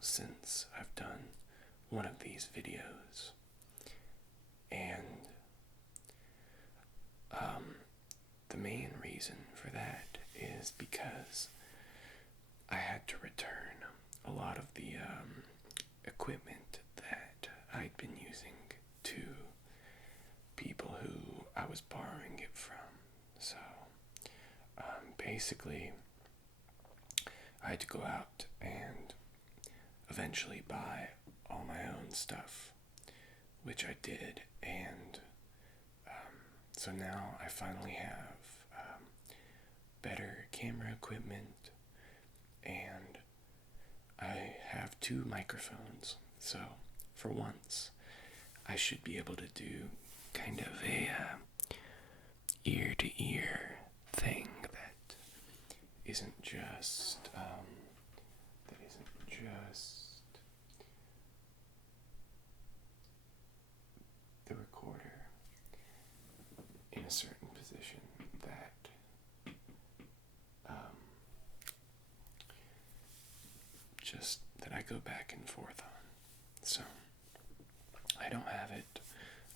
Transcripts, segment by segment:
since I've done one of these videos, and the main reason for that is because I had to return a lot of the equipment that I'd been using to people who I was borrowing it from. So basically, I had to go out and eventually buy all my own stuff, which I did, and so now I finally have better camera equipment, and I have 2 microphones, so for once I should be able to do kind of a ear-to-ear thing that isn't just the recorder in a certain position that just that I go back and forth on. So I don't have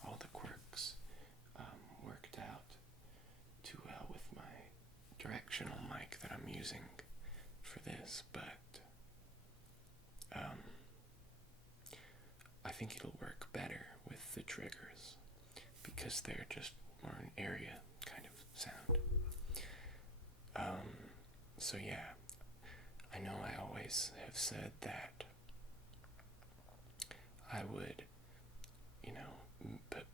all the quirks worked out too well with my directional mic that I'm using for this, but I think it'll work better with the triggers because they're just more an area kind of sound. So yeah, I know I always have said that I would, put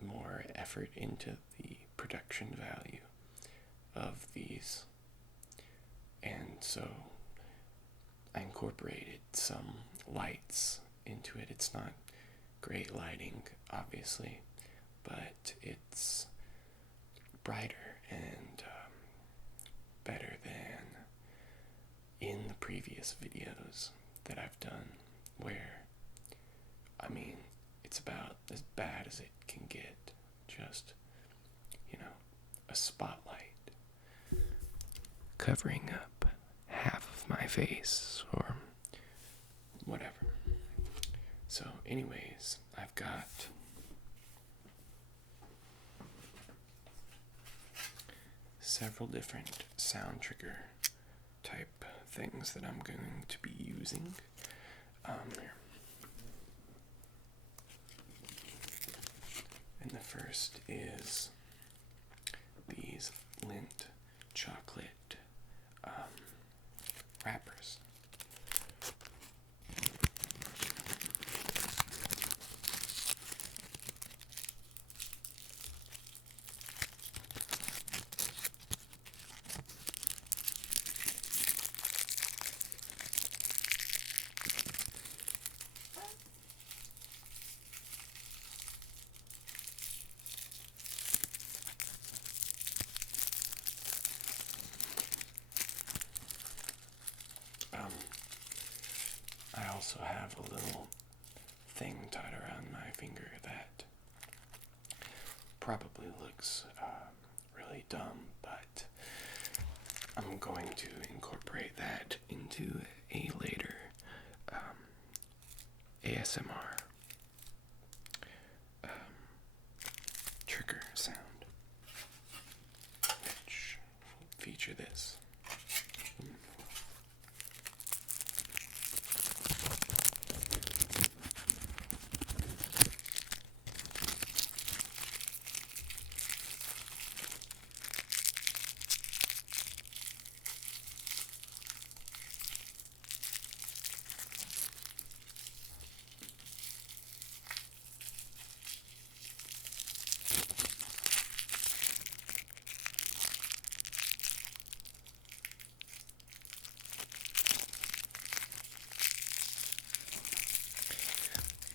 more effort into the production value of these, and so I incorporated some lights into it. It's not great lighting, obviously, but it's brighter and better than in the previous videos that I've done, where, it's about as bad as it can get. Just, a spotlight covering up half of my face or whatever. So anyways, I've got several different sound trigger type things that I'm going to be using. And the first is these Lindt chocolate wrappers. I also have a little thing tied around my finger that probably looks really dumb, but I'm going to incorporate that into a later ASMR trigger sound, which will feature this.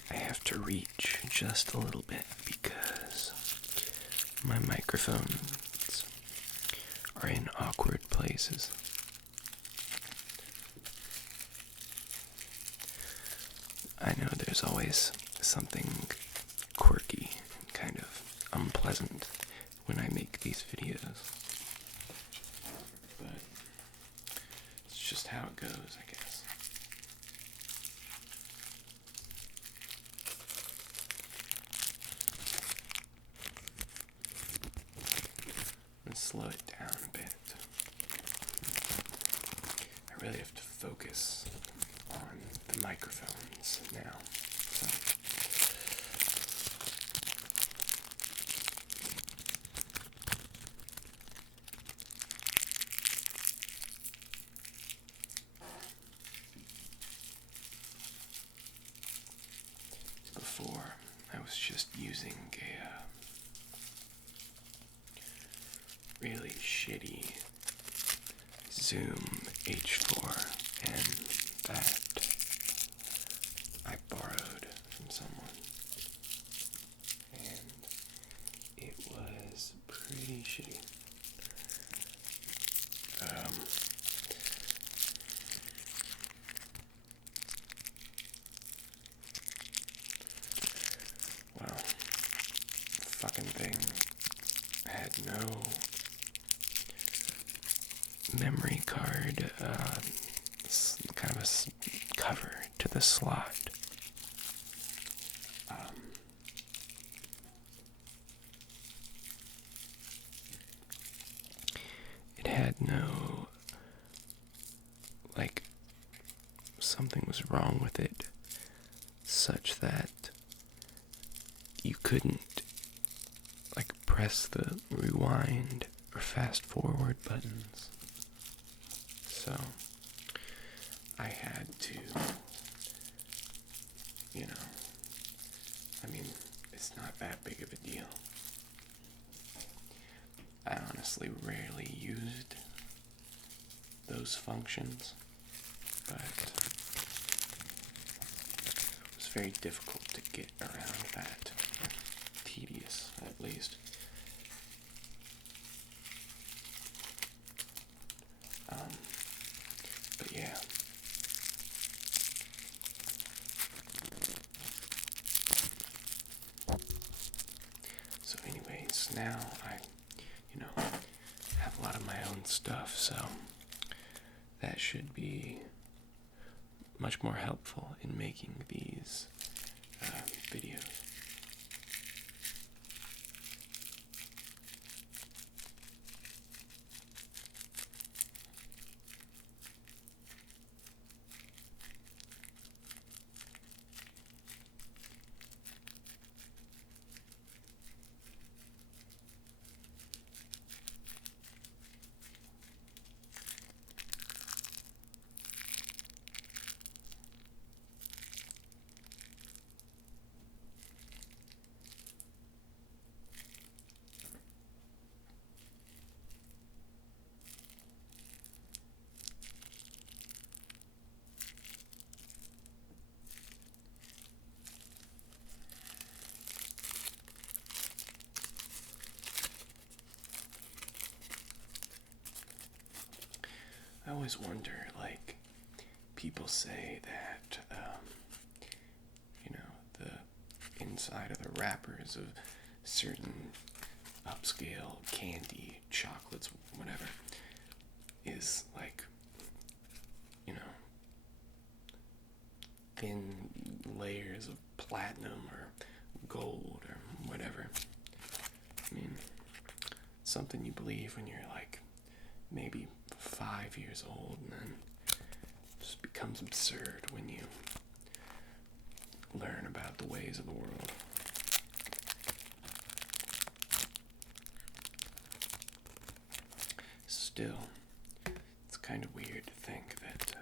I have to reach just a little bit because my microphones are in awkward places. I know there's always something quirky and kind of unpleasant when I make these videos, but it's just how it goes, I guess. slow it down a bit. I really have to focus on the microphones now. So. Before, I was just using a really shitty Zoom H4, and that I borrowed from someone, and it was pretty shitty. Well, fucking thing had no memory card, kind of a cover to the slot. It had no, like, something was wrong with it, such that you couldn't, like, press the rewind or fast forward buttons. So I had to, it's not that big of a deal. I honestly rarely used those functions, but it was very difficult to get around that. Tedious, at least. But yeah. So anyways, now I, have a lot of my own stuff, so that should be much more helpful in making these videos. I always wonder, like, people say that, the inside of the wrappers of certain upscale candy, chocolates, whatever, is like, thin layers of platinum or gold or whatever. I mean, something you believe when you're like maybe 5 years old, and then it just becomes absurd when you learn about the ways of the world. Still, it's kind of weird to think that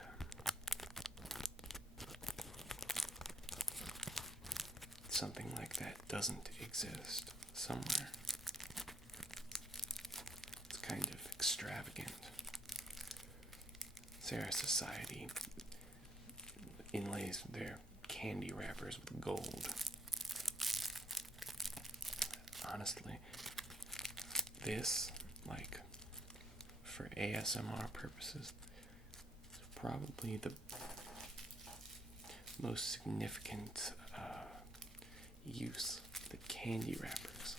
something like that doesn't exist somewhere. It's kind of extravagant. Say our society inlays their candy wrappers with gold. Honestly, this, like, for ASMR purposes, is probably the most significant use that candy wrappers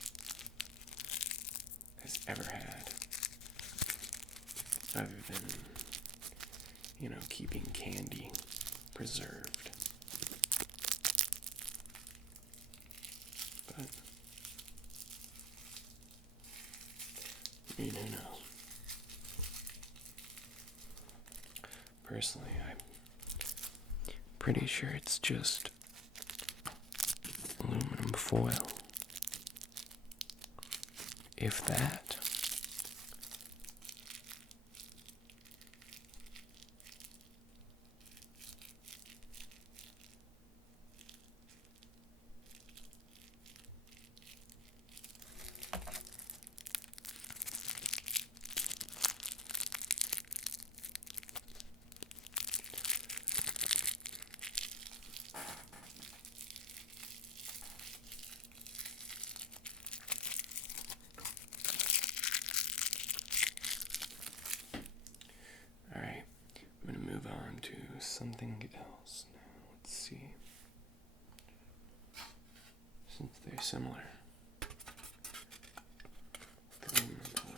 has ever had, other than, keeping candy preserved. But who knows? Personally, I'm pretty sure it's just aluminum foil. If that. Alright, I'm going to move on to something else now. Let's see. Since they're similar. Aluminum foil.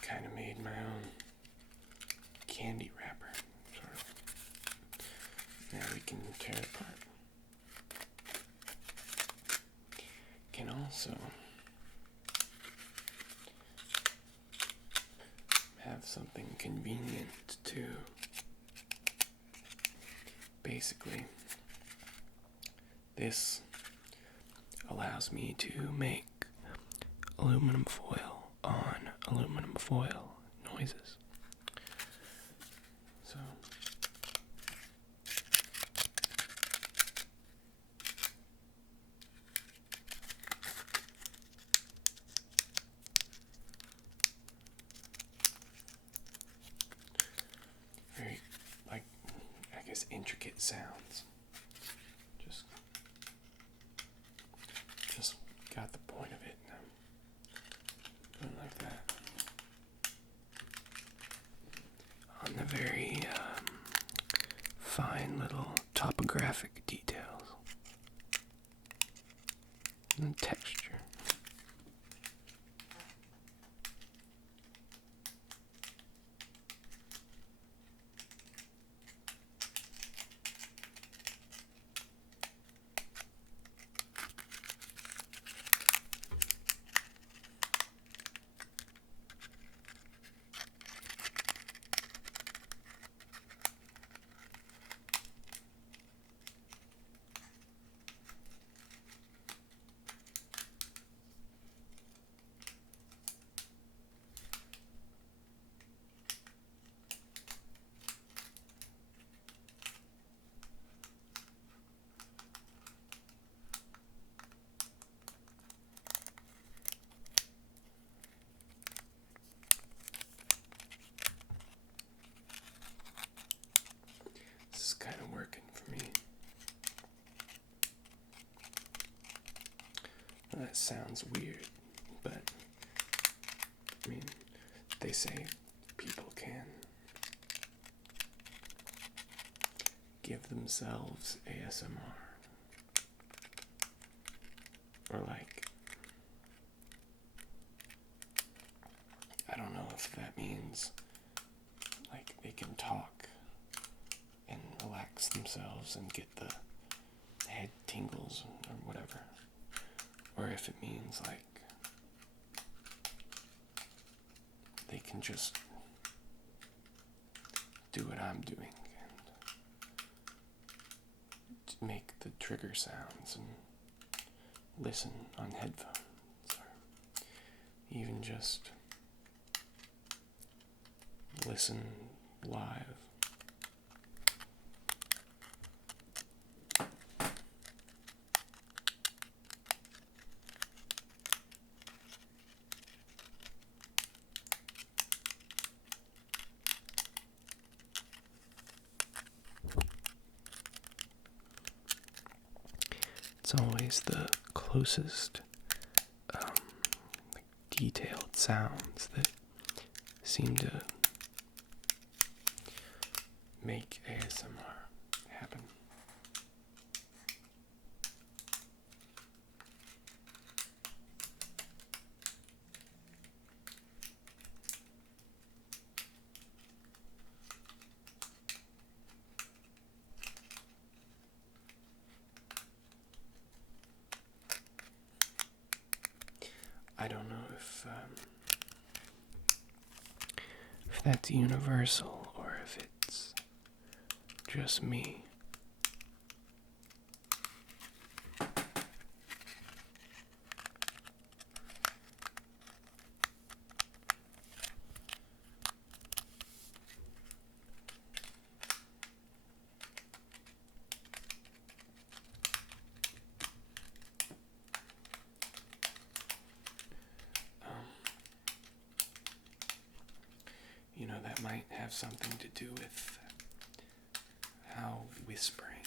Kind of made my own candy wrapper, sort of. Now we can tear it apart. Can also have something convenient to basically this allows me to make aluminum foil on aluminum foil noises. So very, like, I guess, intricate sounds. Just got the point of it. Going like that. On the very fine little topographic details and texture. This is kind of working for me. That sounds weird, but I mean, they say people can give themselves ASMR. Or like, I don't know if that means like they can talk and relax themselves and get the head tingles or whatever. Or if it means like they can just do what I'm doing and make the trigger sounds and listen on headphones, or even just listen live. It's always the closest detailed sounds that seem to make ASMR happen. I don't know if that's universal or if it's just me. That might have something to do with how whispering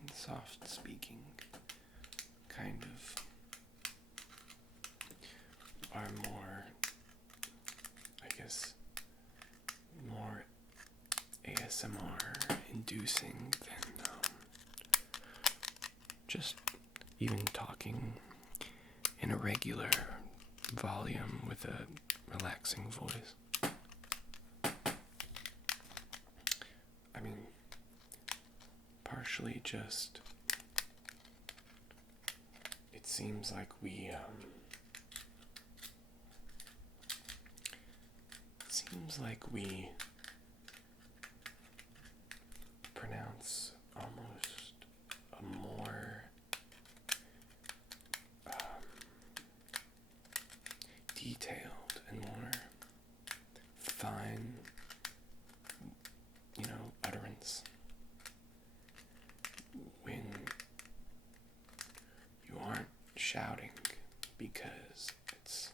and soft speaking kind of are more, I guess, more ASMR inducing than just even talking in a regular volume with a relaxing voice. I mean, partially just, it seems like we pronounce almost a more detailed and more fine, utterance when you aren't shouting, because it's,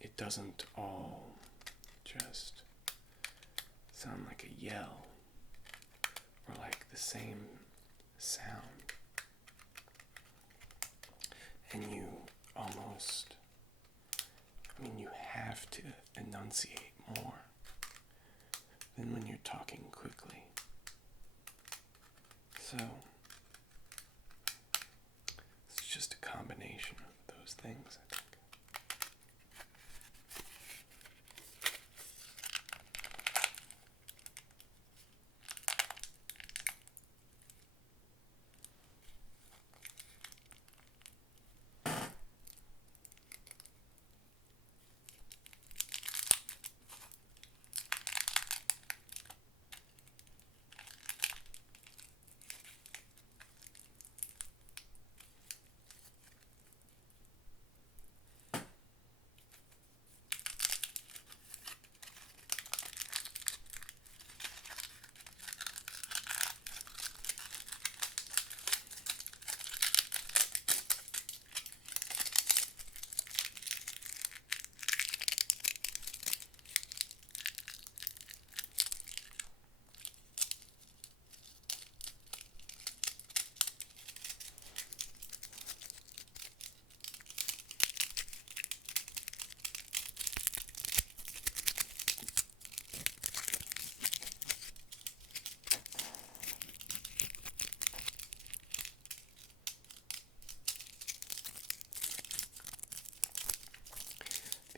it doesn't all just sound like a yell or like the same sound, and you almost, you have to enunciate more than when you're talking quickly. So it's just a combination of those things, I think.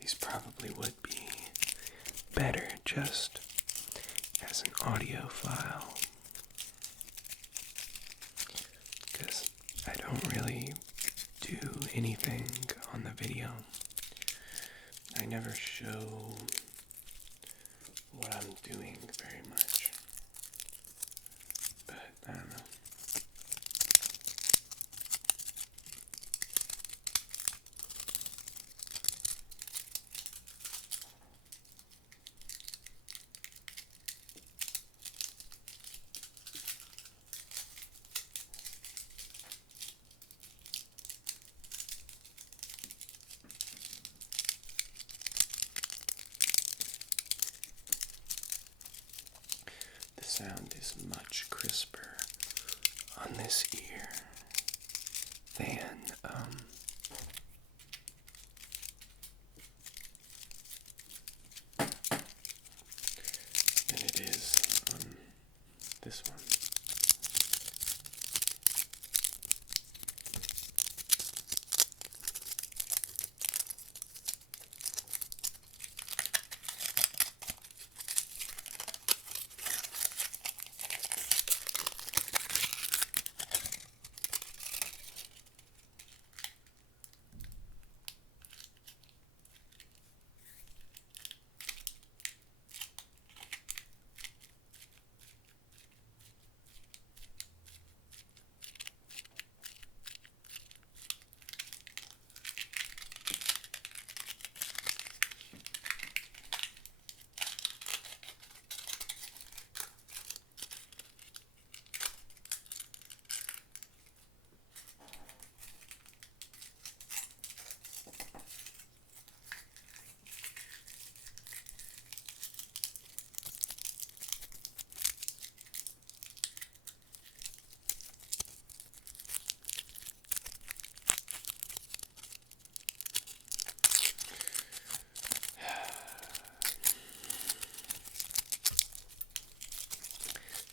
These probably would be better just as an audio file, because I don't really do anything on the video. I never show what I'm doing very much, but I don't know. The sound is much crisper on this ear than this one.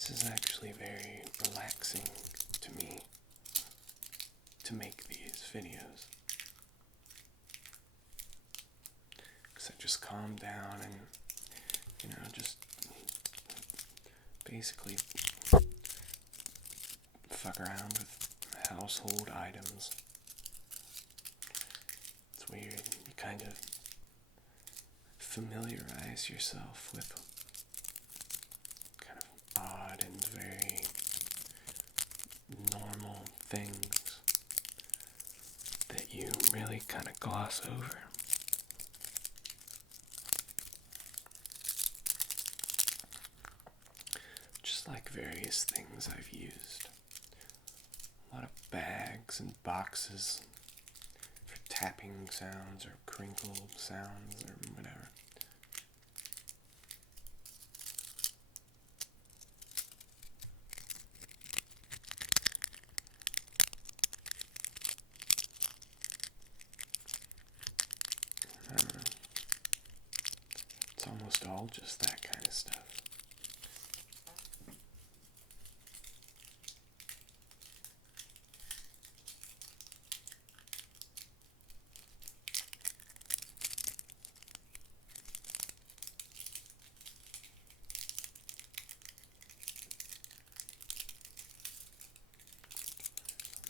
This is actually very relaxing to me to make these videos, because I just calm down and, just basically fuck around with household items. It's weird. You kind of familiarize yourself with kind of odd and very normal things that you really kind of gloss over. Just like various things I've used. A lot of bags and boxes for tapping sounds or crinkle sounds or whatever. I don't know. It's almost all just that kind of stuff.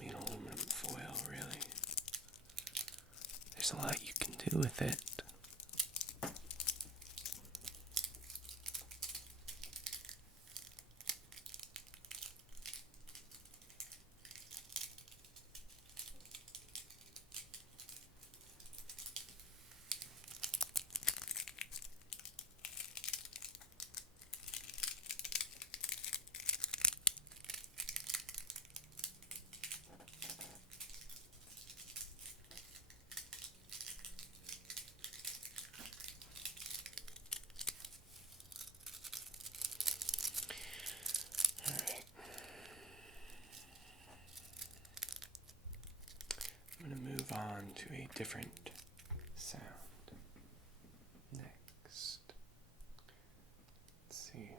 I mean, aluminum foil, really. There's a lot you can do with it. I'm going to move on to a different sound next. Let's see.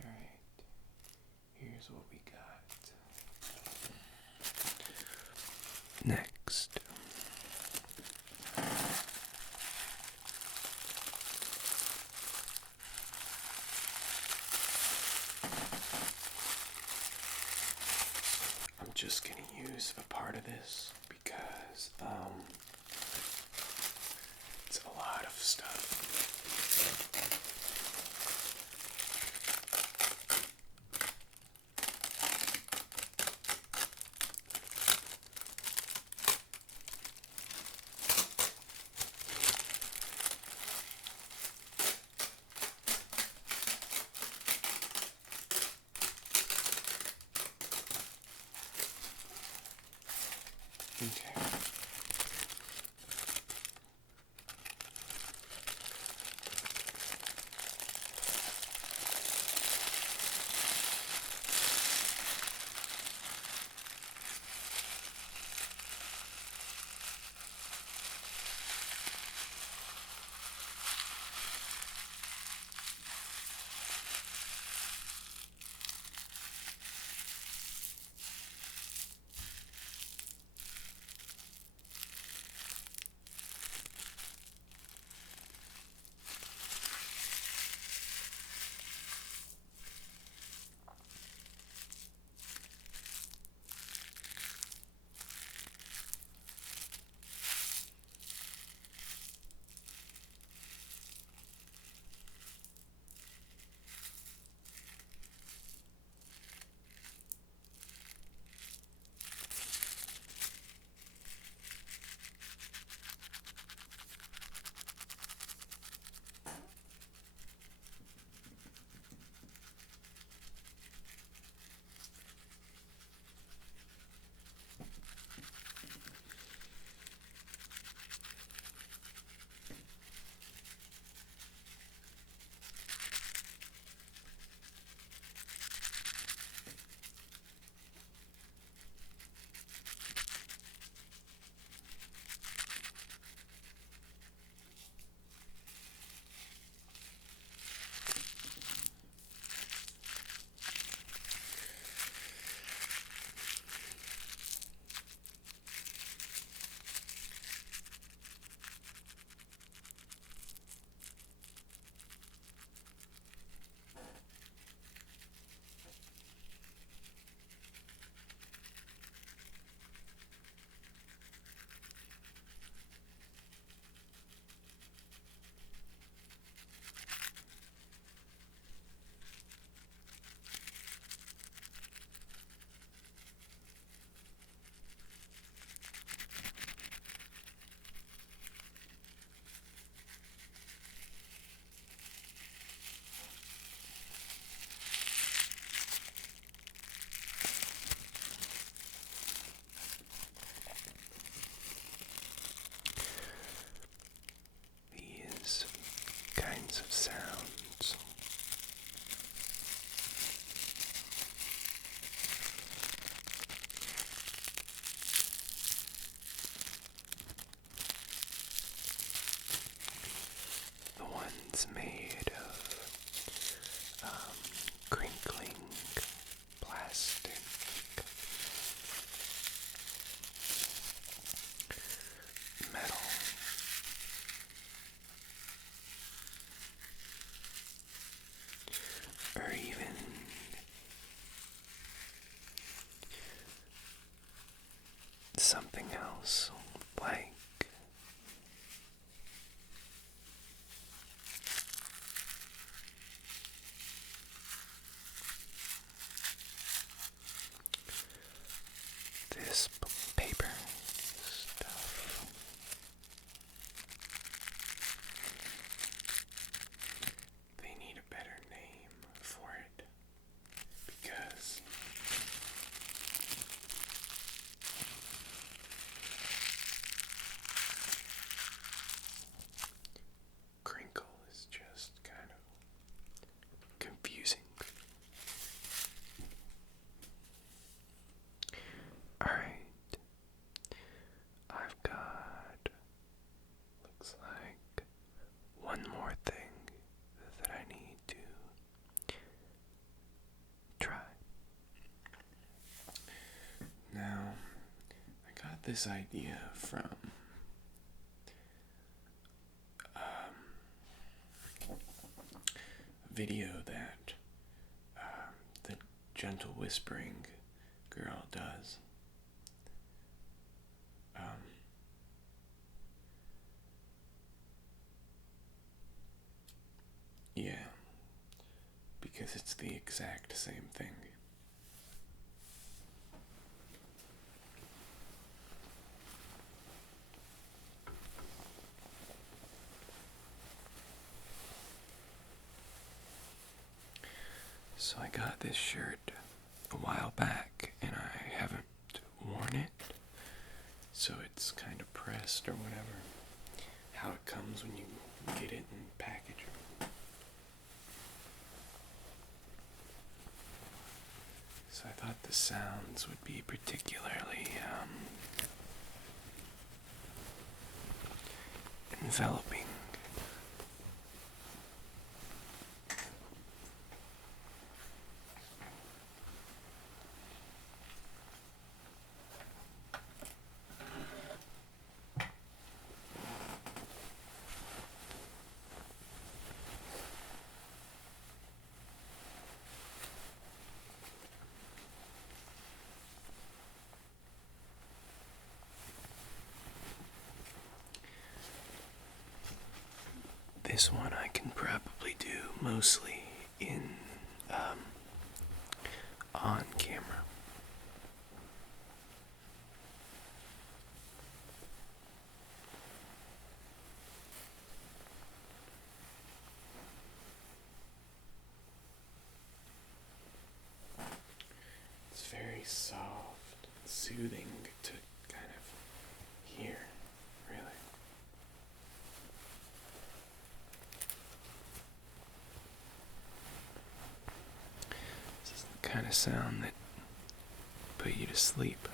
Alright, here's what we got. Next. I'm just going to use a part of this because it's a lot of stuff. Okay. kinds of sounds. The ones made of crinkling plastic, metal, or even something else like this paper stuff. They need a better name for it because crinkle is just kind of confusing. Alright, I've got, looks like, one more thing that I need to try. Now, I got this idea from a video that the gentle whispering girl does. Yeah, because it's the exact same thing. So I got this shirt a while back and I haven't worn it, so it's kind of pressed or whatever. How it comes when you get it and package it. So I thought the sounds would be particularly enveloping. This one I can probably do mostly in on camera. It's very soft, soothing to kind of hear, really. This is the kind of sound that put you to sleep.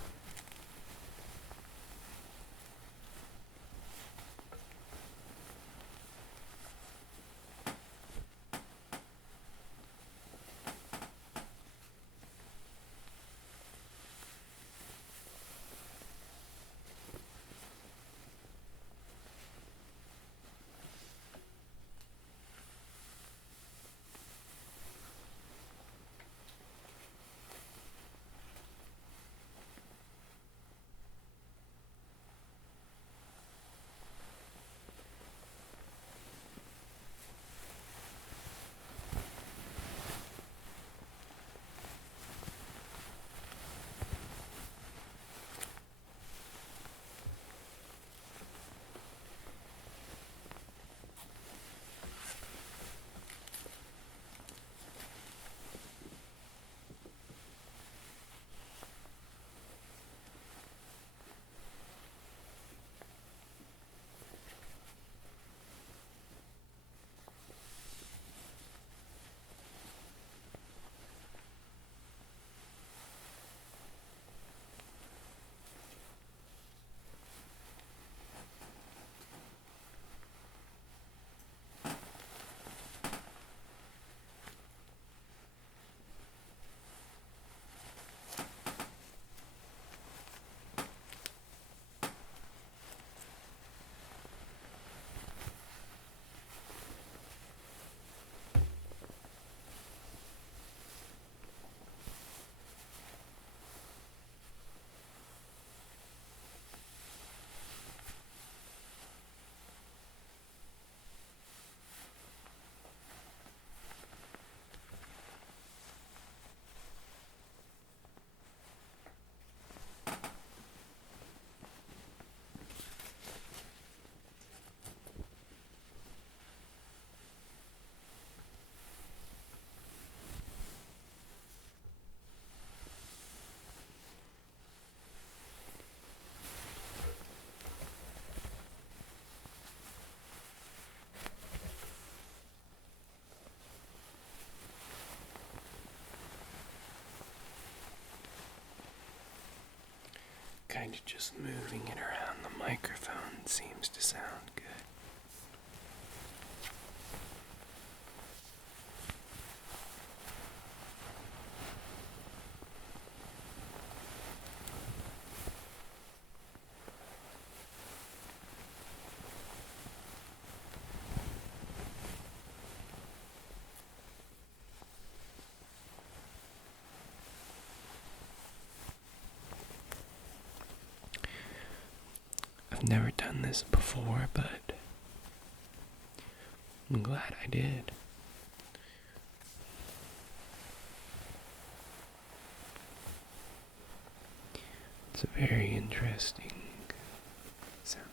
And just moving it around the microphone seems to sound good. I've never done this before, but I'm glad I did. It's a very interesting sound.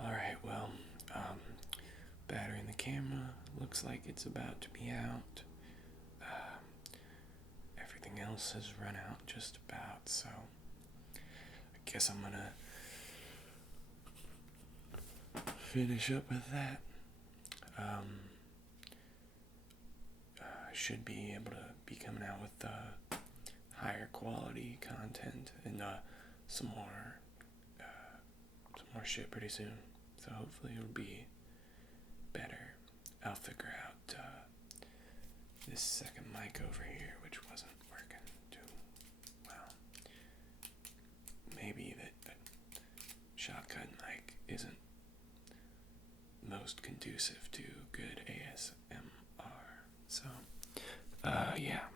Alright, well, battery in the camera looks like it's about to be out. Everything else has run out just about, so I guess I'm gonna finish up with that. I should be able to be coming out with higher quality content and some more shit pretty soon. So hopefully it'll be better. I'll figure out this second mic over here, which wasn't working too well. Maybe that shotgun mic isn't most conducive to good ASMR. So, yeah.